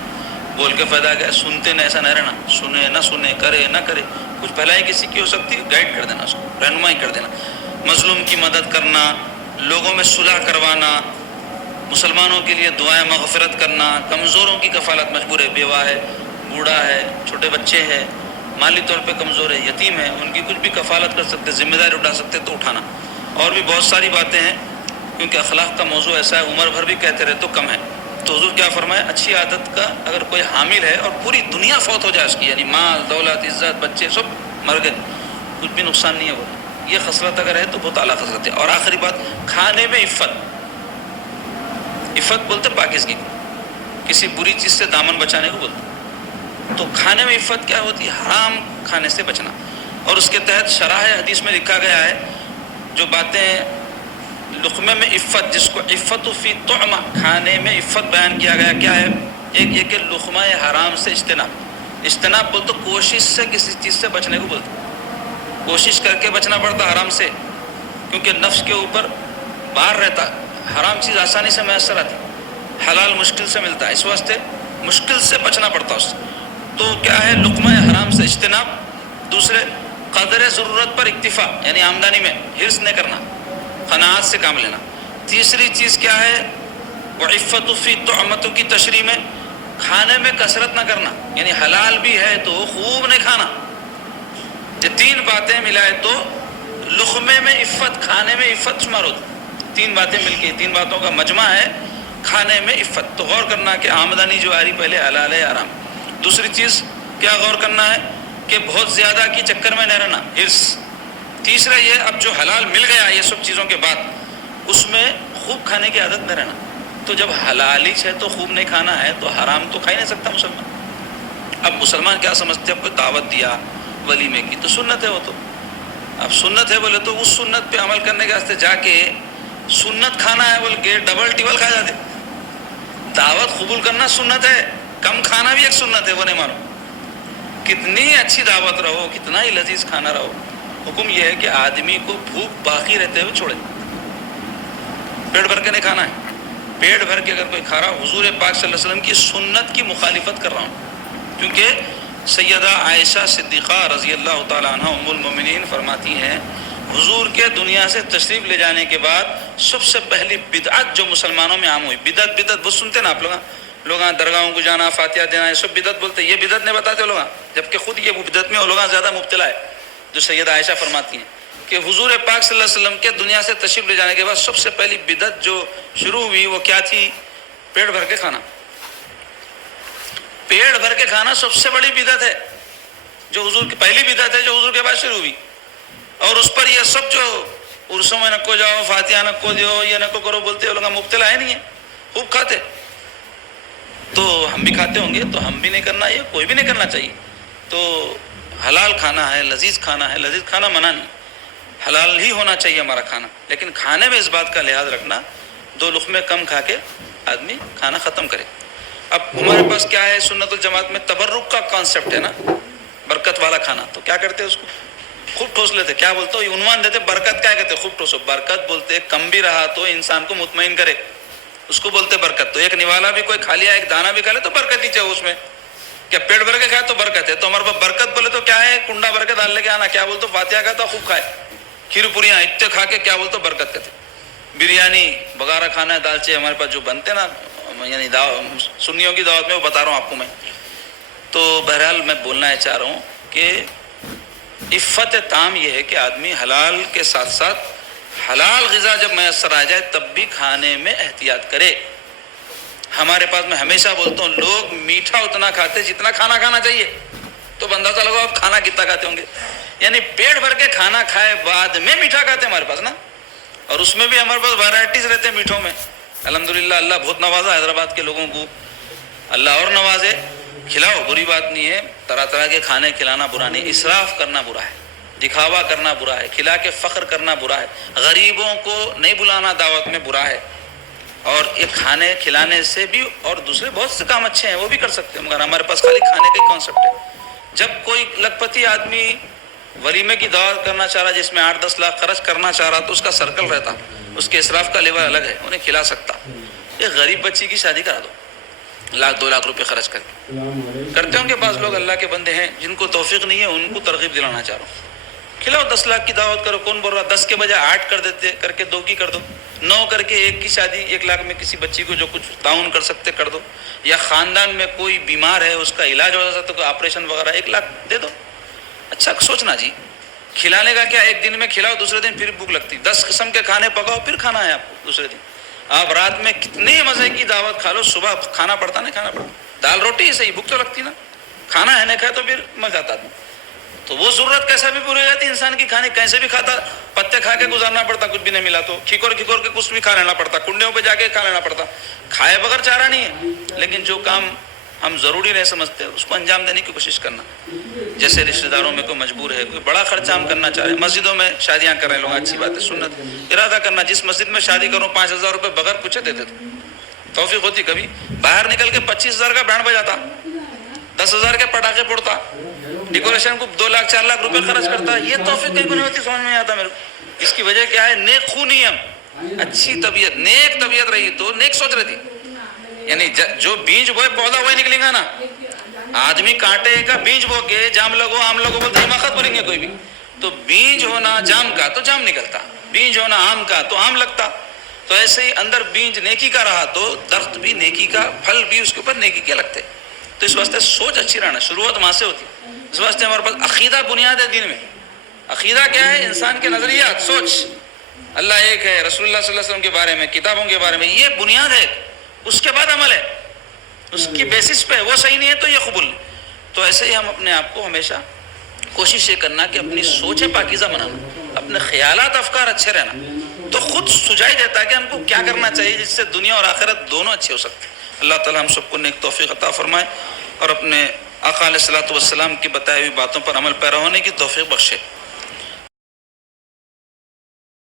بول کے فائدہ کیا، سنتے نہیں ایسا نہیں رہنا، سنے نہ سنے، کرے نہ کرے. کچھ بھلائی کسی کی ہو سکتی ہے گائیڈ کر دینا، اس کو رہنمائی کر دینا. مظلوم کی مدد کرنا، لوگوں میں صلح کروانا، مسلمانوں کے لیے دعائیں مغفرت کرنا، کمزوروں کی کفالت، مجبور ہے، بیوہ ہے، بوڑھا ہے، چھوٹے بچے ہیں، مالی طور پہ کمزور ہے، یتیم ہے، ان کی کچھ بھی کفالت کر سکتے، ذمہ داری اٹھا سکتے تو اٹھانا. اور بھی بہت ساری باتیں ہیں کیونکہ اخلاق کا موضوع ایسا ہے عمر بھر بھی کہتے رہے تو کم ہے. تو حضور کیا فرمائے، اچھی عادت کا اگر کوئی حامل ہے اور پوری دنیا فوت ہو جائے اس کی، یعنی مال دولت عزت بچے سب مر گئے، کچھ بھی نقصان نہیں ہے. وہ یہ خصلت اگر ہے تو بہت اعلیٰ خصلت ہے. اور آخری بات، کھانے میں عفت. عفت بولتے پاکیزگی کو، کسی بری چیز سے دامن بچانے کو بولتے. تو کھانے میں عفت کیا ہوتی ہے، حرام کھانے سے بچنا. اور اس کے تحت شرح حدیث میں لکھا گیا ہے جو باتیں لقمے میں عفت، جس کو عفت فی طعمہ، کھانے میں عفت بیان کیا گیا، کیا ہے؟ ایک یہ کہ لقمہ حرام سے اجتناب. اجتناب بولتے کوشش سے کسی چیز سے بچنے کو بولتے، کوشش کر کے بچنا پڑتا حرام سے، کیونکہ نفس کے اوپر بار رہتا. حرام چیز آسانی سے میسر آتی، حلال مشکل سے ملتا ہے، اس واسطے مشکل سے بچنا پڑتا اس سے. تو کیا ہے، لقمہ حرام سے اجتناب. دوسرے، قدر ضرورت پر اکتفا، یعنی آمدنی میں حرص نہیں کرنا، قناعت سے کام لینا. تیسری چیز کیا ہے، وعفت فی طعمتوں کی تشریح میں کھانے میں کثرت نہ کرنا، یعنی حلال بھی ہے تو خوب نہیں کھانا. یہ تین باتیں ملائے تو لقمے میں عفت، کھانے میں عفت شمار ہوتی. تین باتیں مل کے، تین باتوں کا مجمع ہے کھانے میں عفت. تو غور کرنا کہ آمدنی جو آ رہی پہلے حلال ہے آرام. دوسری چیز کیا غور کرنا ہے کہ بہت زیادہ کی چکر میں نہیں رہنا، حرص. تیسرا یہ اب جو حلال مل گیا یہ سب چیزوں کے بعد اس میں خوب کھانے کی عادت نہ رہنا. تو جب حلال ہی ہے تو خوب نہیں کھانا ہے تو حرام تو کھا ہی نہیں سکتا مسلمان. اب مسلمان کیا سمجھتے ہیں، کوئی دعوت دیا، ولیمے کی، تو سنت ہے وہ تو. اب سنت ہے بولے تو اس سنت پہ عمل کرنے کے واسطے جا کے سنت کھانا ہے بول کے ڈبل ٹیبل کھا جاتے. دعوت قبول کرنا سنت ہے، کم کھانا بھی ایک سنت ہے، وہ نہیں مانو. کتنی اچھی دعوت رہو، کتنا ہی لذیذ کھانا رہو، حکم یہ ہے کہ آدمی کو بھوک باقی رہتے ہوئے چھوڑے. پیٹ بھر کے نہیں کھانا ہے. پیٹ بھر کے اگر کوئی کھا رہا، حضور پاک صلی اللہ علیہ وسلم کی سنت کی مخالفت کر رہا ہوں. کیونکہ سیدہ عائشہ صدیقہ رضی اللہ تعالیٰ عنہ ام المومنین فرماتی ہیں حضور کے دنیا سے تشریف لے جانے کے بعد سب سے پہلی بدعت جو مسلمانوں میں عام ہوئی، بدعت بہت سنتے نا آپ لوگ درگاہوں کو جانا، فاتحہ دینا، یہ سب بدعت بولتے. یہ بدعت نہیں بتاتے لوگ، جبکہ خود یہ بدعت میں وہ لوگ زیادہ مبتلا ہے. جو سیدہ عائشہ فرماتی ہیں کہ حضور پاک صلی اللہ علیہ وسلم کے دنیا سے تشریف لے جانے کے بعد سب سے پہلی بدعت جو شروع ہوئی وہ کیا تھی؟ پیٹ بھر کے کھانا. پیٹ بھر کے کھانا سب سے بڑی بدعت ہے، جو حضور کی پہلی بدعت ہے جو حضور کے بعد شروع ہوئی. اور اس پر یہ سب جو عرسوں میں نکو جاؤ، فاتحہ نکو دیو، یہ نکو کرو بولتے ہیں، لوگ مبتلا ہے نہیں ہے، خوب کھاتے. تو ہم بھی کھاتے ہوں گے، تو ہم بھی نہیں کرنا، یہ کوئی بھی نہیں کرنا چاہیے. تو حلال کھانا ہے، لذیذ کھانا ہے. لذیذ کھانا منع نہیں، حلال ہی ہونا چاہیے ہمارا کھانا. لیکن کھانے میں اس بات کا لحاظ رکھنا 2 لقمے کم کھا کے آدمی کھانا ختم کرے. اب ہمارے پاس کیا ہے، سنت الجماعت میں تبرک کا کانسیپٹ ہے نا، برکت والا کھانا. تو کیا کرتے اس کو خوب ٹھوس لیتے. کیا بولتے ہو، عنوان دیتے، برکت کیا کہتے، خوب ٹھوسو. برکت بولتے کم بھی رہا تو انسان کو مطمئن کرے، اس کو بولتے برکت. تو ایک نوالا بھی کوئی کھا لیا، ایک دانہ بھی کھا لے تو برکت ہی چاہے اس میں. کیا پیٹ بھر کے کھائے تو برکت ہے. تو ہمارے پاس برکت بولے تو کیا ہے، کنڈا بھر کے ڈال لے کے آنا. کیا بولتے فاتحہ کا تو خوب کھائے، کھیر پوریاں اتنے کھا کے کیا بولتے برکت کہتے. بریانی بغارہ کھانا ہے، دالچے ہمارے پاس جو بنتے نا، یعنی سنیوں کی دعوت میں وہ بتا رہا ہوں آپ کو میں. تو بہرحال میں بولنا چاہ رہا ہوں کہ عفت تام یہ ہے کہ آدمی حلال کے ساتھ ساتھ حلال غذا جب میسر آ جائے تب بھی کھانے میں احتیاط کرے. ہمارے پاس میں ہمیشہ بولتا ہوں لوگ میٹھا اتنا کھاتے جتنا کھانا کھانا چاہیے. تو بندہ تو لگا آپ کھانا کتنا کھاتے ہوں گے، یعنی پیٹ بھر کے کھانا کھائے بعد میں میٹھا کھاتے ہمارے پاس نا. اور اس میں بھی ہمارے پاس ویرائٹیز رہتے ہیں میٹھوں میں. الحمدللہ اللہ بہت نوازا حیدرآباد کے لوگوں کو، اللہ اور نوازے. کھلاؤ، بری بات نہیں ہے، طرح طرح کے کھانے کھلانا برا نہیں. اسراف کرنا برا ہے، دکھاوا کرنا برا ہے، کھلا کے فخر کرنا برا ہے، غریبوں کو نہیں بلانا دعوت میں برا ہے. اور یہ کھانے کھلانے سے بھی اور دوسرے بہت سے کام اچھے ہیں وہ بھی کر سکتے ہیں، مگر ہمارے پاس خالی کھانے کا کانسیپٹ ہے. جب کوئی لکھپتی آدمی ولیمے کی دعوت کرنا چاہ رہا جس میں 8-10 لاکھ خرچ کرنا چاہ رہا تو اس کا سرکل رہتا، اس کے اسراف کا لیول الگ ہے، انہیں کھلا سکتا. یہ غریب بچی کی شادی کرا دو 1-2 لاکھ روپے خرچ کر کے. کرتے ہوں گے بعض لوگ، اللہ کے بندے ہیں جن کو توفیق نہیں ہے، ان کو ترغیب دلانا چاہ رہا ہوں. کھلاؤ، 10 لاکھ کی دعوت کرو. کون بول رہا 10 کے بجائے 8 کر دیتے، کر کے 2 کی کر دو، 9 کر کے 1 کی شادی. 1 لاکھ میں کسی بچی کو جو کچھ تعاون کر سکتے کر دو. یا خاندان میں کوئی بیمار ہے اس کا علاج ہو سکتا تو آپریشن وغیرہ 1 لاکھ دے دو. اچھا سوچنا جی، کھلانے کا کیا، ایک دن میں کھلاؤ، دوسرے دن پھر بھوک لگتی. 10 قسم کے کھانے پکاؤ پھر کھانا ہے آپ کو دوسرے دن. آپ رات میں کتنی مزے کی دعوت کھا لو، صبح کھانا پڑتا نہیں کھانا پڑتا. دال روٹی ہی صحیح، بھوک تو لگتی نا. کھانا ہے نہیں کھایا تو پھر مزہ آتا آدمی. تو وہ ضرورت کیسا بھی پوری ہو جاتی انسان کی کھانے. کیسے بھی کھاتا، پتے کھا کے گزارنا پڑتا، کچھ بھی نہیں ملا تو کھکور کے کچھ بھی کھا لینا پڑتا، کنڈیوں پہ جا کے کھا لینا پڑتا. کھائے بغیر چارہ نہیں ہے. لیکن جو کام ہم ضروری نہیں سمجھتے اس کو انجام دینے کی کوشش کرنا. جیسے رشتہ داروں میں کوئی مجبور ہے، کوئی بڑا خرچہ ہم کرنا چاہ رہے ہیں، مسجدوں میں شادیاں کر رہے ہیں لوگ، اچھی بات ہے، سنت. ارادہ کرنا جس مسجد میں شادی کروں 5,000 روپے بغیر پوچھے دیتے تھے. توفیق ہوتی کبھی باہر نکل کے 25,000 کا بینڈ بجاتا، 10,000 کے پٹاخے پھوڑتا، ڈیکوریشن کو 2 لاکھ 4 لاکھ روپے خرچ کرتا. یہ توفیق کہیں کو نہیں ہوتی، سمجھ میں نہیں آتا میرے کو. اس کی وجہ کیا ہے؟ نیک خونیم، اچھی طبیعت، نیک طبیعت رہی تو نیک سوچ رہتی. یعنی جو بیج بوئے پودا وہی نکلے گا نا. آدمی کانٹے کا بیج بو کے جام لگو آم لگو بولتے حماقت بولیں گے کوئی بھی. تو بیج ہونا جام کا تو جام نکلتا، بیج ہونا آم کا تو آم لگتا. تو ایسے ہی اندر بیج نیکی کا رہا تو درخت بھی نیکی کا، پھل بھی اس کے اوپر نیکی کے لگتے. تو اس واسطے سوچ اچھی رہنا، شروعات وہاں سے ہوتی. اس واسطے ہمارے پاس عقیدہ بنیاد ہے دین میں. عقیدہ کیا ہے؟ انسان کے نظریات، سوچ. اللہ ایک ہے، رسول اللہ صلی اللہ علیہ وسلم کے بارے میں، کتابوں کے بارے میں، یہ بنیاد ہے. اس کے بعد عمل ہے، اس کی بیسس پہ. وہ صحیح نہیں ہے تو یہ قبول نہیں. تو ایسے ہی ہم اپنے آپ کو ہمیشہ کوشش یہ کرنا کہ اپنی سوچیں پاکیزہ بنانا، اپنے خیالات افکار اچھے رہنا. تو خود سجائی دیتا ہے کہ ہم کو کیا کرنا چاہیے جس سے دنیا اور آخرت دونوں اچھے ہو سکتے ہیں. اللہ تعالی ہم سب کو نیک توفیق عطا فرمائے اور اپنے آقا علیہ الصلوۃ والسلام کی بتائی ہوئی باتوں پر عمل پیرا ہونے کی توفیق بخشے.